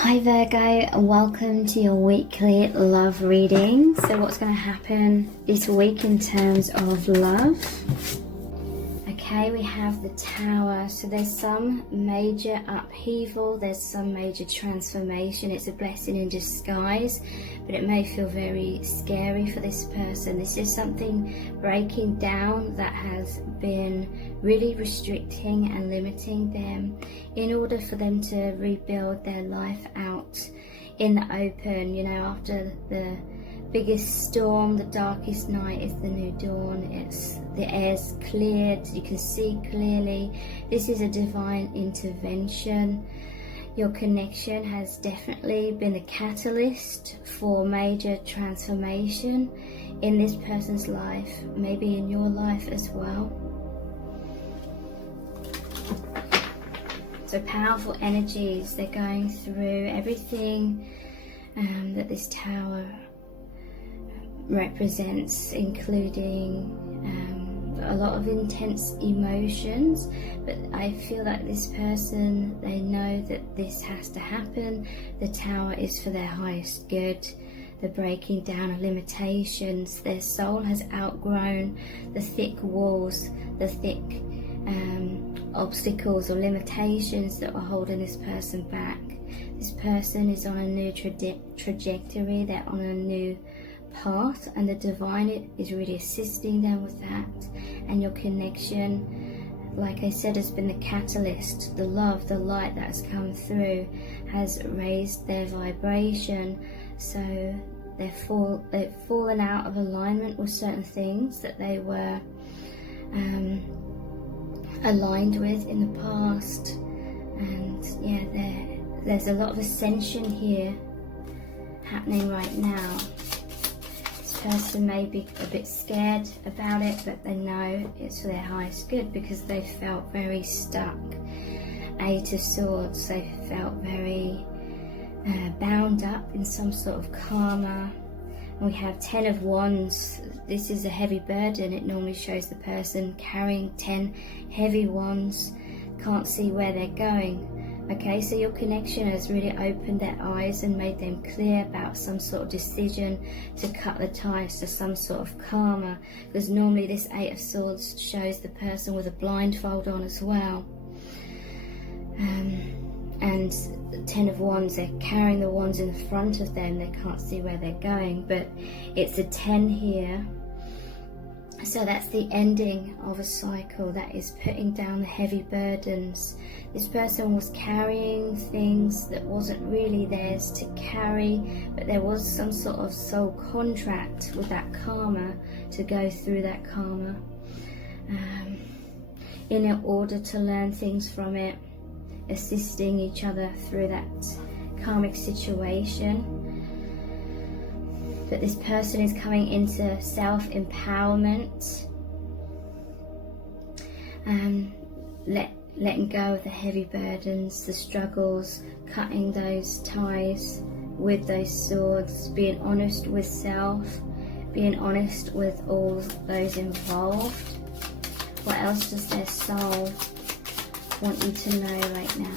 Hi Virgo, and welcome to your weekly love reading. So what's going to happen this week in terms of love? Okay, we have the Tower. So there's some major upheaval, there's some major transformation. It's a blessing in disguise, but it may feel very scary for this person. This is something breaking down that has been really restricting and limiting them in order for them to rebuild their life out in the open. You know, after the biggest storm, the darkest night is the new dawn. It's the air's cleared, you can see clearly. This is a divine intervention. Your connection has definitely been a catalyst for major transformation in this person's life, maybe in your life as well. So powerful energies, they're going through everything that this Tower represents, including a lot of intense emotions, but I feel like this person, they know that this has to happen. The Tower is for their highest good, the breaking down of limitations. Their soul has outgrown the thick walls, the thick obstacles or limitations that were holding this person back. This person is on a new trajectory, they're on a new path, and the divine is really assisting them with that. And your connection, like I said, has been the catalyst. The love, the light that has come through has raised their vibration, so they've fallen out of alignment with certain things that they were aligned with in the past. And yeah, there's a lot of ascension here happening right now. Person may be a bit scared about it, but they know it's for their highest good because they felt very stuck. Eight of Swords, they felt very bound up in some sort of karma. And we have 10 of Wands. This is a heavy burden. It normally shows the person carrying 10 heavy wands, can't see where they're going. Okay, so your connection has really opened their eyes and made them clear about some sort of decision to cut the ties to some sort of karma, because normally this 8 of Swords shows the person with a blindfold on as well. And 10 of Wands, they're carrying the wands in front of them, they can't see where they're going, but it's a 10 here. So that's the ending of a cycle, that is putting down the heavy burdens. This person was carrying things that wasn't really theirs to carry, but there was some sort of soul contract with that karma to go through that karma in order to learn things from it, assisting each other through that karmic situation. But this person is coming into self-empowerment, letting go of the heavy burdens, the struggles, cutting those ties with those swords, being honest with self, being honest with all those involved. What else does their soul want you to know right now?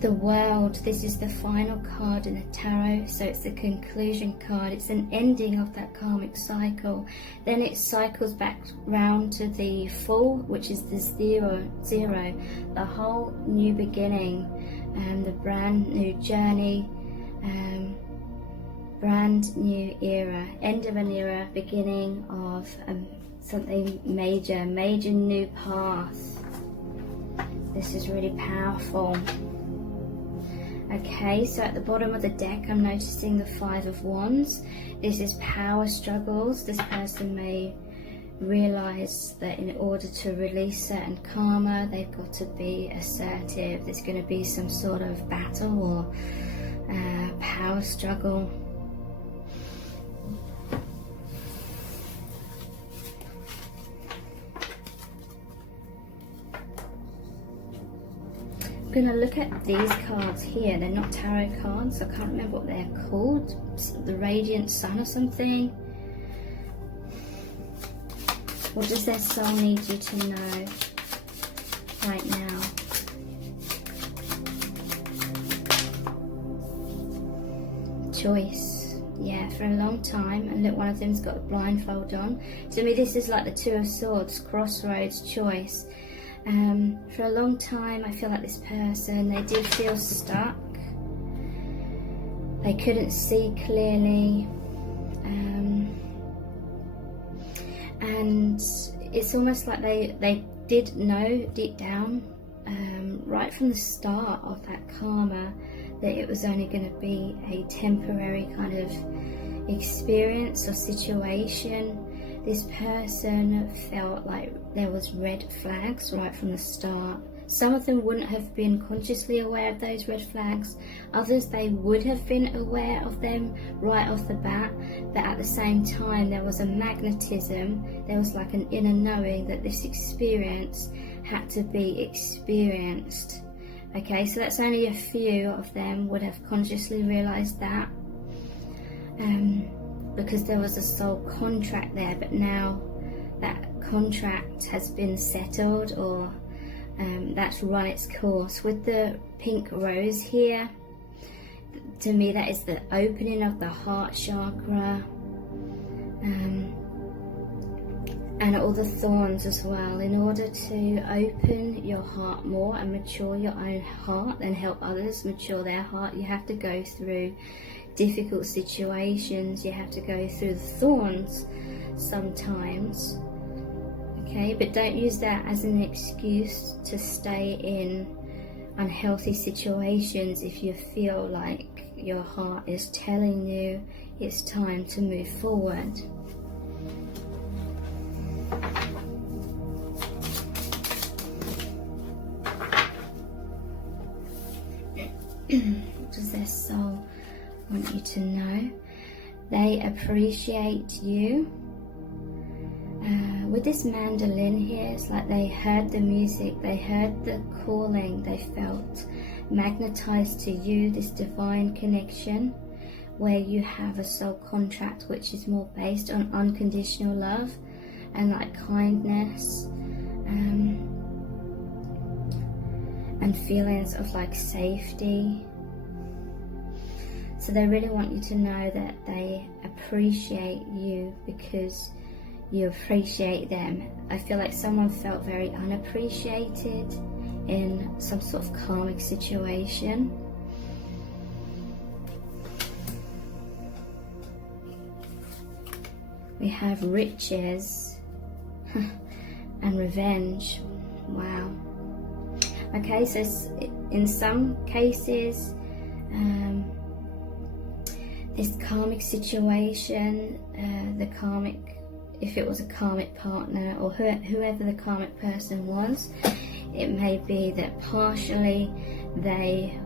The World, this is the final card in the tarot, so it's the conclusion card. It's an ending of that karmic cycle. Then it cycles back round to the Fool, which is the zero, the whole new beginning, the brand new journey, brand new era, end of an era, beginning of something major new path. This is really powerful. Okay, so at the bottom of the deck I'm noticing the 5 of Wands. This is power struggles. This person may realize that in order to release certain karma, they've got to be assertive. There's going to be some sort of battle or power struggle. I'm going to look at these cards here. They're not tarot cards. I can't remember what they're called. The Radiant Sun or something. What does their soul need you to know right now? Choice. Yeah, for a long time. And look, one of them's got a blindfold on. To me, this is like the Two of Swords, crossroads, choice. For a long time, I feel like this person, they did feel stuck. They couldn't see clearly. And it's almost like they did know deep down, right from the start of that karma, that it was only going to be a temporary kind of experience or situation. This person felt like there was red flags right from the start. Some of them wouldn't have been consciously aware of those red flags. Others, they would have been aware of them right off the bat. But at the same time, there was a magnetism. There was like an inner knowing that this experience had to be experienced. Okay, so that's only a few of them would have consciously realized that. Because there was a soul contract there, but now that contract has been settled, or that's run its course. With the pink rose here, to me that is the opening of the heart chakra, and all the thorns as well. In order to open your heart more and mature your own heart and help others mature their heart, you have to go through difficult situations. You have to go through the thorns sometimes. Okay, but don't use that as an excuse to stay in unhealthy situations if you feel like your heart is telling you it's time to move forward. What does their soul want you to know? They appreciate you. With this mandolin here, it's like they heard the music, they heard the calling, they felt magnetized to you, this divine connection where you have a soul contract which is more based on unconditional love and like kindness, and feelings of like safety. So they really want you to know that they appreciate you because you appreciate them. I feel like someone felt very unappreciated in some sort of karmic situation. We have riches and revenge. Wow. Okay, so in some cases, this karmic situation, if it was a karmic partner or whoever the karmic person was, it may be that partially they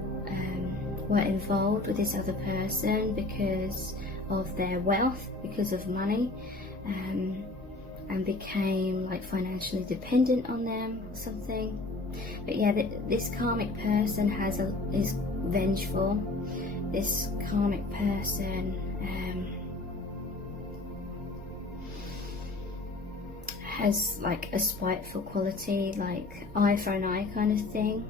were involved with this other person because of their wealth, because of money, and became like financially dependent on them or something. But yeah, this karmic person is vengeful. This karmic person has like a spiteful quality, like eye for an eye kind of thing.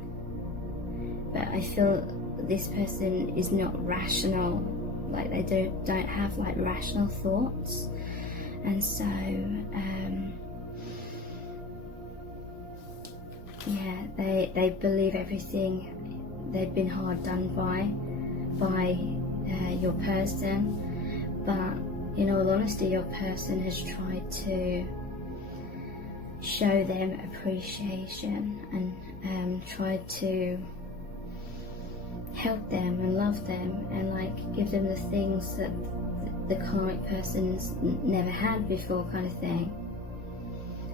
But I feel this person is not rational, like they don't have like rational thoughts, and so yeah, they believe everything. They've been hard done by your person, but in all honesty, your person has tried to show them appreciation and tried to help them and love them and like give them the things that the karmic person's never had before, kind of thing.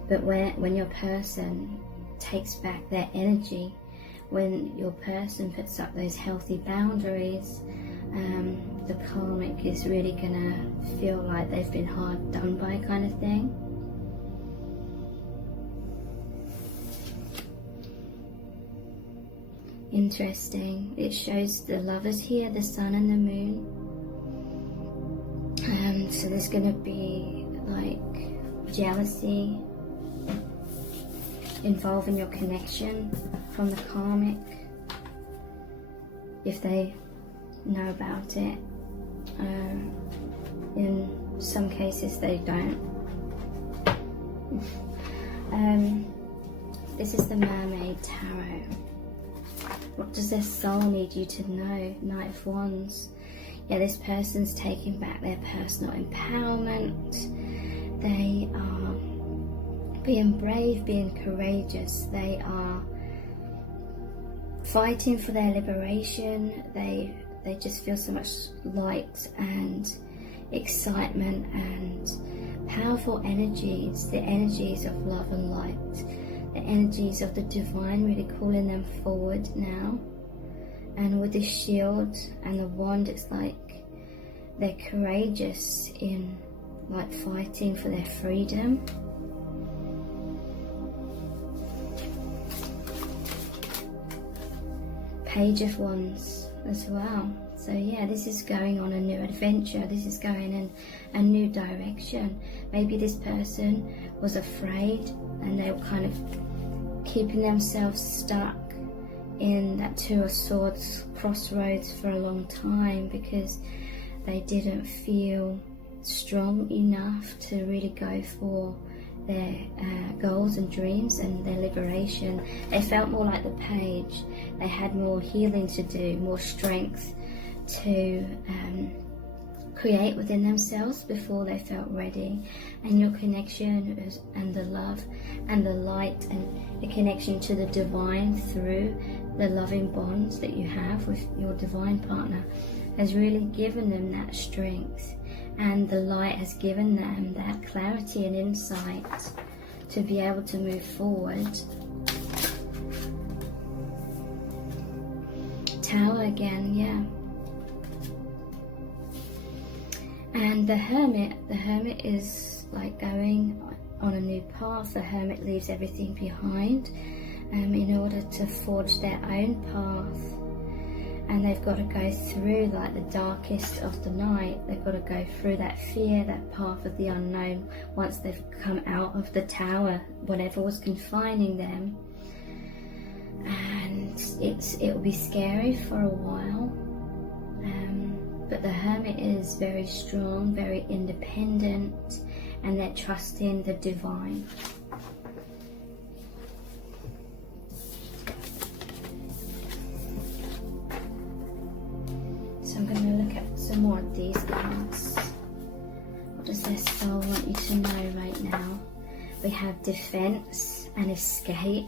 But when your person takes back their energy, when your person puts up those healthy boundaries, the karmic is really gonna feel like they've been hard done by, kind of thing. Interesting. It shows the lovers here, the sun and the moon. So there's gonna be like jealousy involving your connection from the karmic, if they know about it. In some cases they don't. This is the Mermaid Tarot. What does their soul need you to know? Knight of Wands. Yeah, this person's taking back their personal empowerment. They are being brave, being courageous. They are fighting for their liberation. They just feel so much light and excitement and powerful energies, the energies of love and light, the energies of the divine really calling them forward now. And with the shield and the wand, it's like they're courageous in like fighting for their freedom. Page of Wands as well. So yeah, this is going on a new adventure. This is going in a new direction. Maybe this person was afraid and they were kind of keeping themselves stuck in that Two of Swords crossroads for a long time because they didn't feel strong enough to really go for their goals and dreams and their liberation. They felt more like the Page. They had more healing to do, more strength to create within themselves before they felt ready. And your connection and the love and the light and the connection to the divine through the loving bonds that you have with your divine partner has really given them that strength, and the light has given them that clarity and insight to be able to move forward. Tower again, yeah. And the Hermit is like going on a new path. The Hermit leaves everything behind in order to forge their own path. And they've got to go through like the darkest of the night. They've got to go through that fear, that path of the unknown once they've come out of the tower, whatever was confining them. And it'll be scary for a while. But the Hermit is very strong, very independent, and they're trusting the divine. So I'm going to look at some more of these cards. What does their soul want you to know right now? We have defense and escape.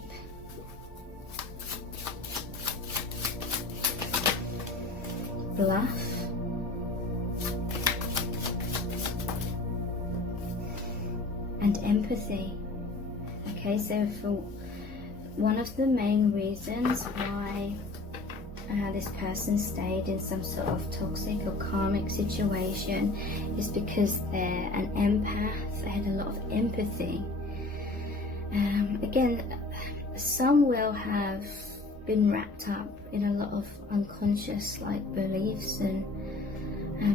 Bluff. And empathy. Okay, so for one of the main reasons why this person stayed in some sort of toxic or karmic situation is because they're an empath. They had a lot of empathy. Again, some will have been wrapped up in a lot of unconscious like beliefs and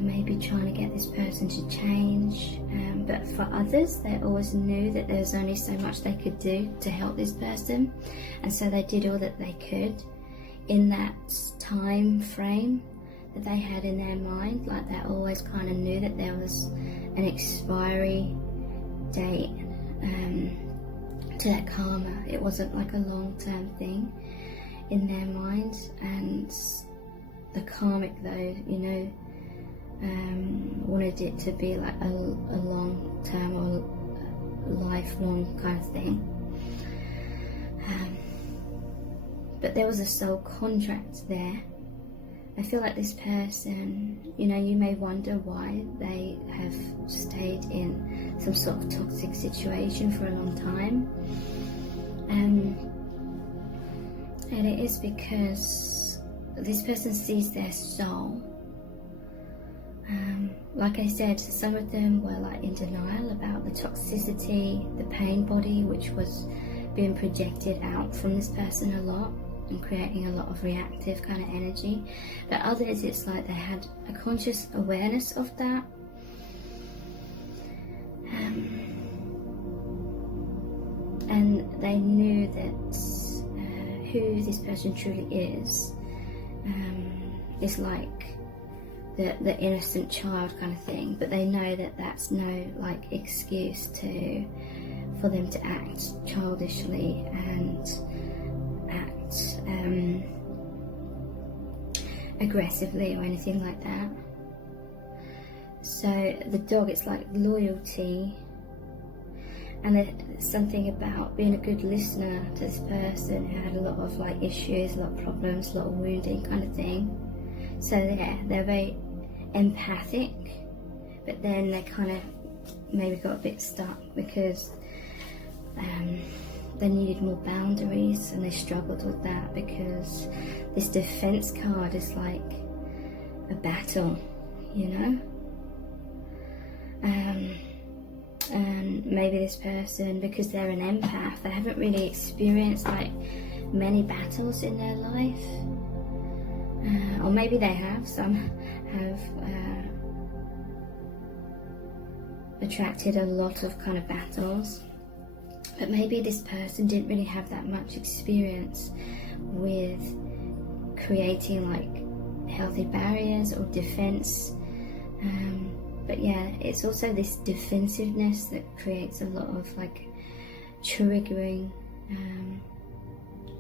maybe trying to get this person to change, but for others they always knew that there was only so much they could do to help this person, and so they did all that they could in that time frame that they had in their mind. Like they always kind of knew that there was an expiry date to that karma. It wasn't like a long-term thing in their minds. And the karmic though, you know, wanted it to be like a long-term or lifelong kind of thing. But there was a soul contract there. I feel like this person, you know, you may wonder why they have stayed in some sort of toxic situation for a long time. And it is because this person sees their soul. Like I said, some of them were like in denial about the toxicity, the pain body, which was being projected out from this person a lot and creating a lot of reactive kind of energy. But others, it's like they had a conscious awareness of that. and they knew that who this person truly is like the innocent child kind of thing, but they know that that's no like excuse for them to act childishly and act aggressively or anything like that. So the dog, it's like loyalty, and there's something about being a good listener to this person who had a lot of like issues, a lot of problems, a lot of wounding kind of thing. So they're very empathic, but then they kind of maybe got a bit stuck because they needed more boundaries, and they struggled with that because this defense card is like a battle, you know. And maybe this person, because they're an empath, they haven't really experienced like many battles in their life, or maybe they have. Some have attracted a lot of kind of battles, but maybe this person didn't really have that much experience with creating like healthy barriers or defense. But yeah, it's also this defensiveness that creates a lot of like triggering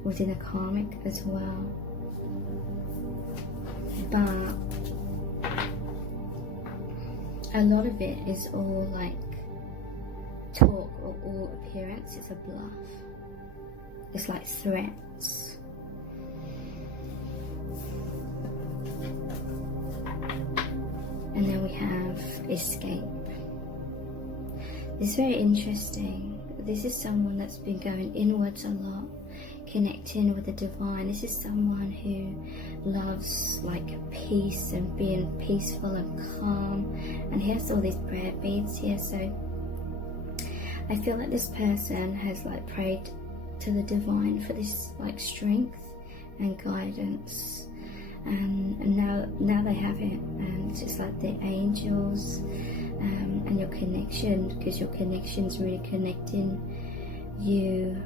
within a karmic as well. But a lot of it is all like talk, or all appearance. It's a bluff. It's like threats. And then we have escape. It's very interesting. This is someone that's been going inwards a lot, connecting with the divine. This is someone who loves like peace and being peaceful and calm. And he has all these prayer beads here. So I feel like this person has like prayed to the divine for this like strength and guidance. And now they have it, and it's just like the angels and your connection, because your connection's really connecting you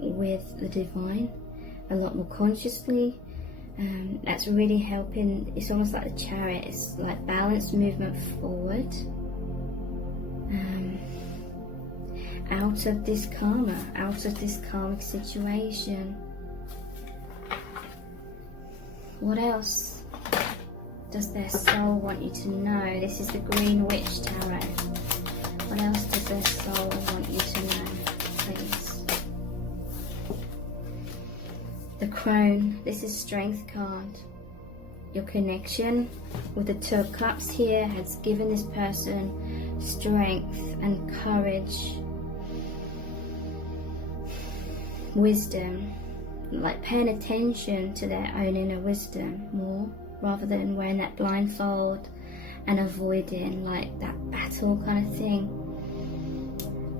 with the divine a lot more consciously. That's really helping. It's almost like the chariot. It's like balanced movement forward, out of this karma, out of this karmic situation. What else does their soul want you to know? This is the Green Witch Tarot. What else does their soul want you to know, please? The Crone. This is Strength card. Your connection with the Two of Cups here has given this person strength and courage, wisdom, like paying attention to their own inner wisdom more, rather than wearing that blindfold and avoiding like that battle kind of thing,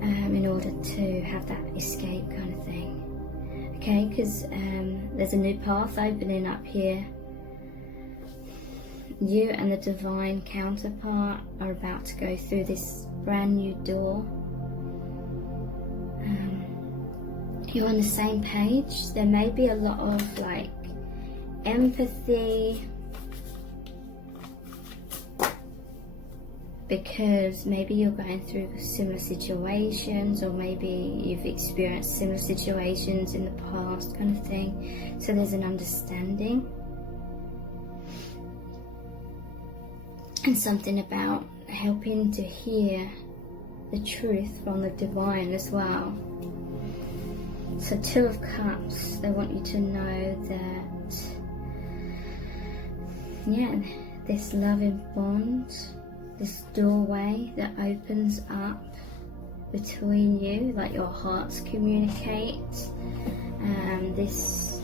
in order to have that escape kind of thing. Okay, because there's a new path opening up here. You and the divine counterpart are about to go through this brand new door. You're on the same page. There may be a lot of like empathy, because maybe you're going through similar situations, or maybe you've experienced similar situations in the past kind of thing. So there's an understanding, and something about helping to hear the truth from the divine as well. So Two of Cups, they want you to know that, yeah, this loving bond, this doorway that opens up between you, like your hearts communicate, this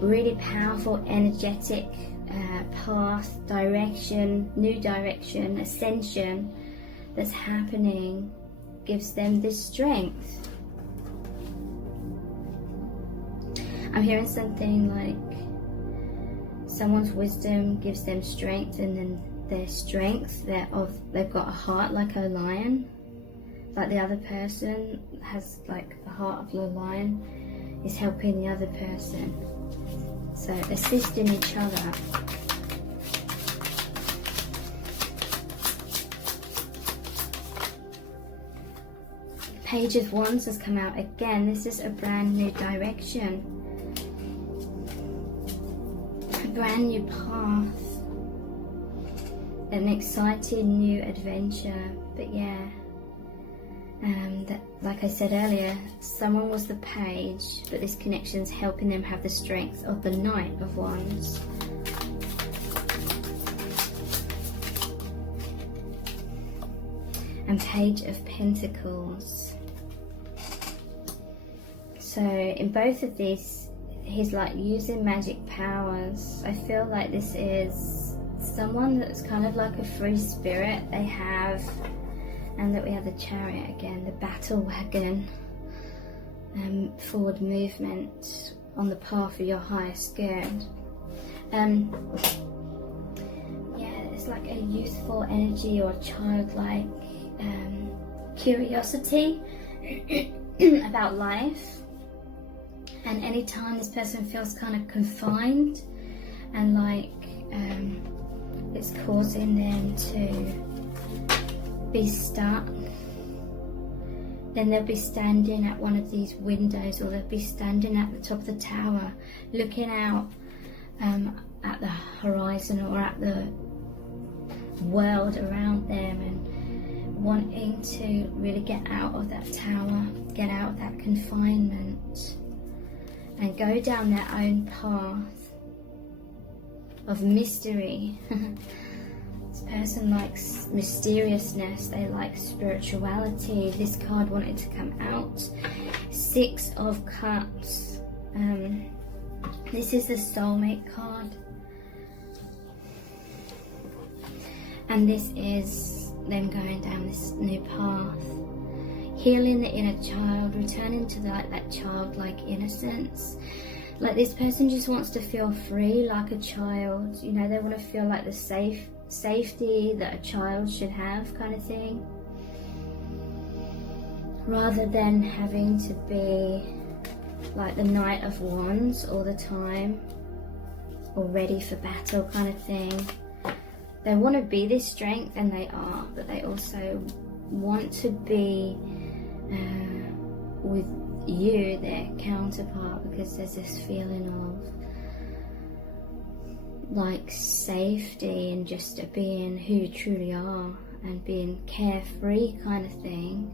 really powerful, energetic path, direction, new direction, ascension that's happening, gives them this strength. I'm hearing something like someone's wisdom gives them strength, and then their strength, they've got a heart like a lion. like the other person has like the heart of the lion, is helping the other person. So assisting each other. Page of Wands has come out again. This is a brand new direction, a brand new path, an exciting new adventure. But yeah, that, like I said earlier, someone was the page, but this connection's helping them have the strength of the Knight of Wands. And Page of Pentacles. So in both of these, he's like using magic powers. I feel like this is someone that's kind of like a free spirit they have. And that we have the Chariot again, the battle wagon, forward movement on the path of your highest good. Yeah, it's like a youthful energy or childlike curiosity about life. And anytime this person feels kind of confined and like it's causing them to be stuck, then they'll be standing at one of these windows, or they'll be standing at the top of the tower looking out at the horizon or at the world around them, and wanting to really get out of that tower, get out of that confinement, and go down their own path of mystery. This person likes mysteriousness, they like spirituality. This card wanted to come out. 6 of Cups. This is the soulmate card. And this is them going down this new path. Healing the inner child, returning to that childlike innocence. Like this person just wants to feel free like a child. You know, they want to feel like the safety that a child should have, kind of thing. Rather than having to be like the Knight of Wands all the time, or ready for battle kind of thing. They want to be this strength, and they are, but they also want to be with you, their counterpart, because there's this feeling of like safety and just being who you truly are and being carefree kind of thing.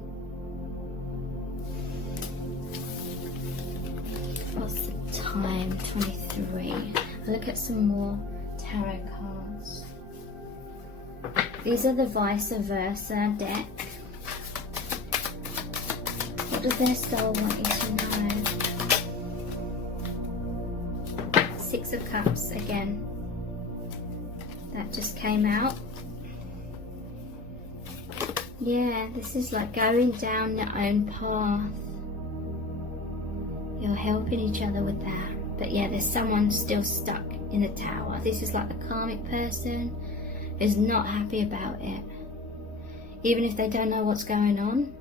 What's the time? 23. I'll look at some more tarot cards. These are the vice versa deck. What does their soul want you to know? 6 of Cups again. That just came out. Yeah, this is like going down your own path. You're helping each other with that. But yeah, there's someone still stuck in the tower. This is like the karmic person is not happy about it. Even if they don't know what's going on.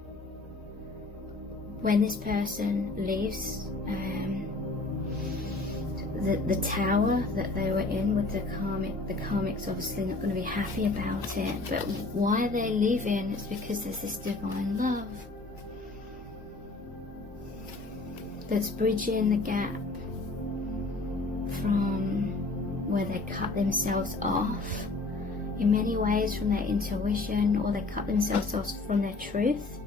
When this person leaves the tower that they were in with the karmic's obviously not going to be happy about it. But why are they leaving? It's because there's this divine love that's bridging the gap from where they cut themselves off in many ways from their intuition, or they cut themselves off from their truth.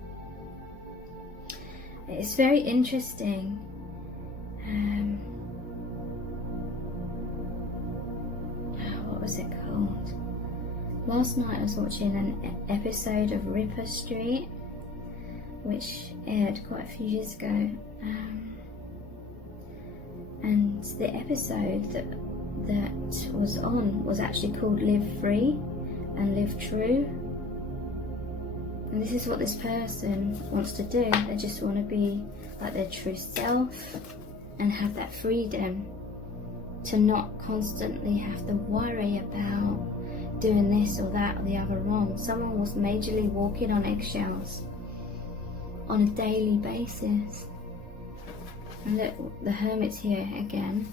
It's very interesting. What was it called? Last night I was watching an episode of Ripper Street, which aired quite a few years ago. And the episode that was on was actually called Live Free and Live True. And this is what this person wants to do. They just want to be like their true self and have that freedom to not constantly have to worry about doing this or that or the other wrong. Someone was majorly walking on eggshells on a daily basis. And look, the Hermit's here again.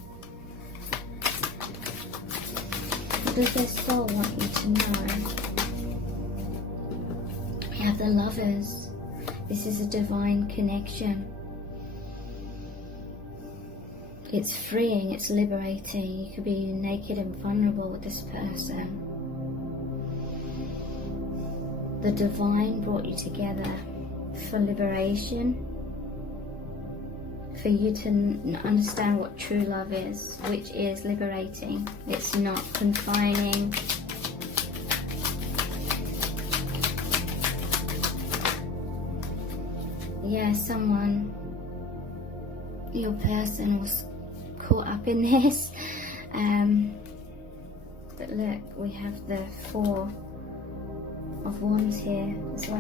What does their soul want you to know? We have the Lovers. This is a divine connection. It's freeing, it's liberating. You could be naked and vulnerable with this person. The divine brought you together for liberation, for you to understand what true love is, which is liberating. It's not confining. Yeah, someone, your person was caught up in this. But look, we have the Four of Wands here as well,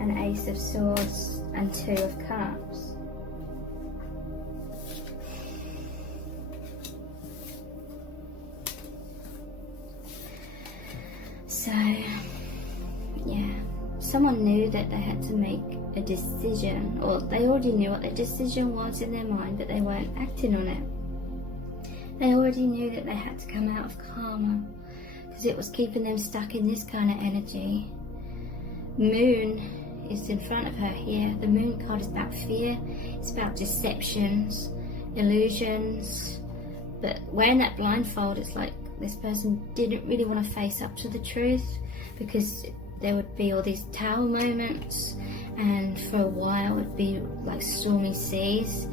an Ace of Swords and Two of Cups. So, yeah, someone knew that they had to make a decision, or they already knew what their decision was in their mind, but they weren't acting on it. They already knew that they had to come out of karma, because it was keeping them stuck in this kind of energy. Moon is in front of her here. The Moon card is about fear. It's about deceptions, illusions. But wearing that blindfold, it's like this person didn't really want to face up to the truth, because there would be all these tower moments, and for a while it would be like stormy seas.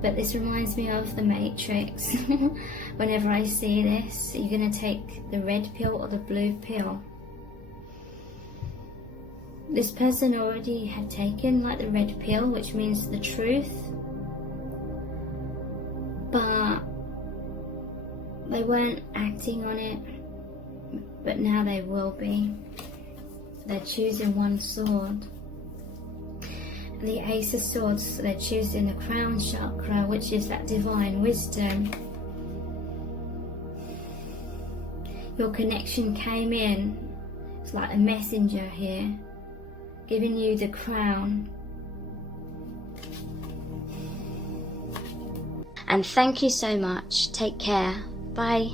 But this reminds me of the Matrix. Whenever I see this, you're going to take the red pill or the blue pill. This person already had taken like the red pill, which means the truth, but they weren't acting on it. But now they will be. They're choosing one sword. The Ace of Swords, they're choosing the crown chakra, which is that divine wisdom. Your connection came in. It's like a messenger here, giving you the crown. And thank you so much. Take care. Bye.